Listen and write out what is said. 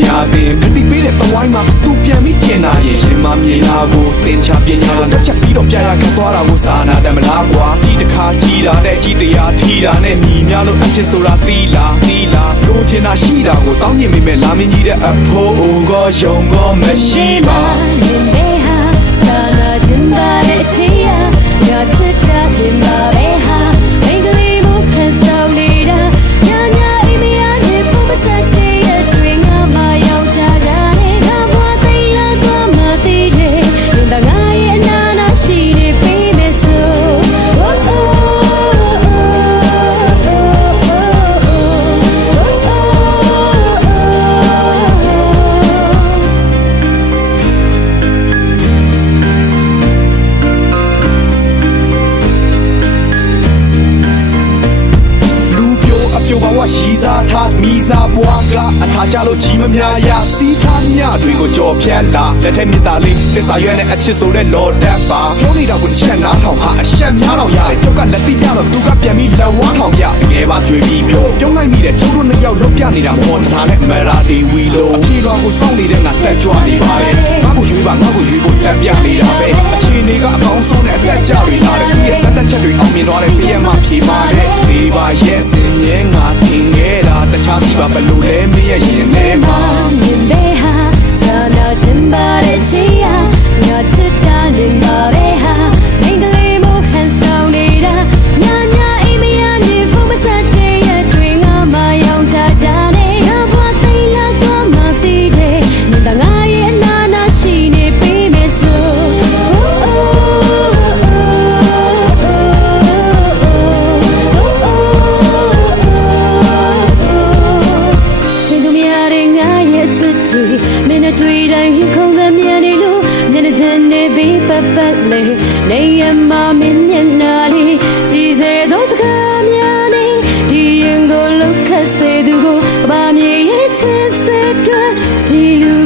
များပင်ခတိပေးတဲ့တဝိုင်းမှာသူပြန်ပြီးကျင်လာရင်ရင်မမြေလာကိုသင်ချပညာတက်ချက်ပြီးတော့ပြရခတ်သွားတာကိုစာနာတယ်မလားကွာဒီတစ်ခါကြည်တာနဲ့ကြည်တရားထီတာနဲ့ညီများလို့အချစ်ဆိုတာသီလာလိုချင်တာရှိတာကိုတောင်းညင်မိမဲ့လာမင်းကြီးတဲ့အဖိုးကိုယုံကိုမရှိပါစာနာခြင်းပါတဲ့ချီရငါချစ်တာခြင်းပါပဲဟာမိန်းကလေးမို့ခံဆောင်နေတာညာအိမ်မရတဲ့ဖုန်းမဆက်တဲ့အတွင်ငါမရောက်ကြတာနဲ့ငါဘွားသိလာတော့မသိတဲ့ရင်တငါရဲ့အနာနာရှိနေပေးမယ်ဆိုရှိစားထားမိစားပွားကအထာကြလို့ကြီးမများရစီးထားမြတွေကိုကြော်ဖြတ်လာလက်ထက်မြစ်သားလေးသစ္စာရွက်နဲ့အချစ်ဆိုတဲ့လော်တက်ပါပြောနေတာကိုချက်နားထောင်ဟာအရှက်များတော့ရတယ်ကျောက်ကလက်တိပြတော့သူကပြန်ပြီးလက်ဝါးထောင်ပြတကယ်ပါကြွေပြီးမျိုးပြုံးလိုက်မိတဲ့ကျိုးတို့နှစ်ယောက်လုံးပြနေတာမော်ထားနဲ့မရာဒီဝီလိုအပြေတော်ကိုစောင့်နေတဲ့ငါတက်ကြွနေပါတယ်ငါ့ကိုရွေးပါငါ့ကိုရွေးဖို့တက်ပြနေတာပဲအခြေအနေကအကောင်းဆုံးနဲ့အသက်ကြတွေလာတယ်ဒီရဲ့စက်တက်ချက်တွေအောင်မြင်သွားတဲ့ပြည့်မှဖြေပါတယ်ဒီပါရဲ့စင်ငဲငါတင်ခဲ့တာတခြားစီပါဘလို့လဲမရဲ့ရင်ထဲမှာမြင်ပဲဟာစာနာခြင်းပါတဲ့ချီရငါချစ်တာခြင်းပါပဲဟာမိန်းကလေးမို့ဟန်ဆောင်နေတာညာအိမ်မရနေဖုန်းမဆက်တဲ့အတွင်ငါမရောက်ကြကြနဲ့ငါဘွားသိလာတော့မသိတဲ့နေတငါရဲ့နာနာရှိနေပေးမယ်ဆိုမင်းနဲ့တွေ့တိုင်းခုံးသမျက်နေလို့မျက်နှာချမ်းနေပြီးပတ်ပတ်လေးနေရမမင်းမျက်နှာလေးစီစေသောစကားများနေဒီရင်ကိုလှုပ်ခတ်စေသူကိုဘာမြေရဲ့ချစ်စဲတွဒီလူ